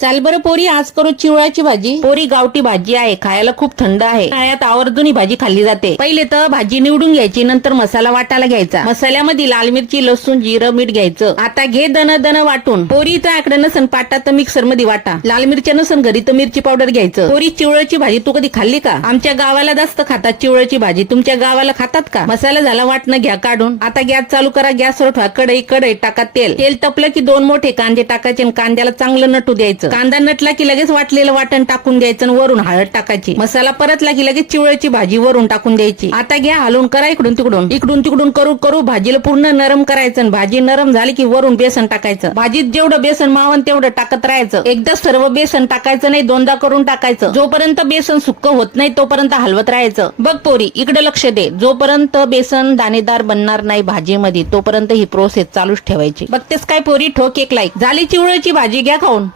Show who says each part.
Speaker 1: चाल बरं पोरी आज करू चिवळ्याची भाजी. पोरी गावठी भाजी आहे खायला खूप थंड आहे. खायात आवर्जून ही भाजी खाल्ली जाते. पहिले तर भाजी निवडून घ्यायची नंतर मसाला वाटायला घ्यायचा. मसाल्यामध्ये लाल मिरची लसूण जिरं मीठ घ्यायचं. आता घे दन दन वाटून. पोरी तर आकडे नसन पाटा तर मिक्सरमध्ये वाटा. लाल मिरच्या नसन घरी तर मिरची पावडर घ्यायचं. पोरी चिवळ्याची भाजी तू कधी खाल्ली का? आमच्या गावाला जास्त खातात चिवळ्याची भाजी. तुमच्या गावाला खातात का? मसाला झाला वाटणं घ्या काढून. आता गॅस चालू करा गॅसवर ठेवा कढई कढई टाका तेल. तेल तपलं की दोन मोठे कांदे टाकायचे कांद्याला चांगलं नटू द्यायचं. कांदा नटला की लगेच वाटलेलं वाटण टाकून द्यायचं वरून हळद टाकायची. मसाला परतला की लगेच चिवळ्याची भाजी वरून टाकून द्यायची. आता घ्या हलवून करा इकडून तिकडून. इकडून तिकडून करू करू भाजीला पूर्ण नरम करायचं आणि भाजी नरम झाली की वरून बेसन टाकायचं. भाजीत जेवढं बेसन मावन तेवढं टाकत राहायचं. एकदा सर्व बेसन टाकायचं नाही दोनदा करून टाकायचं. जोपर्यंत बेसन सुक्क होत नाही तोपर्यंत हलवत राहायचं. बघ पोरी इकडे लक्ष दे. जोपर्यंत बेसन दाणेदार बनणार नाही भाजीमध्ये तोपर्यंत ही प्रोसेस चालूच ठेवायची. बघतेस काय पोरी? ठोक एक लाईक झाली चिवळ्याची भाजी घ्या खाऊन.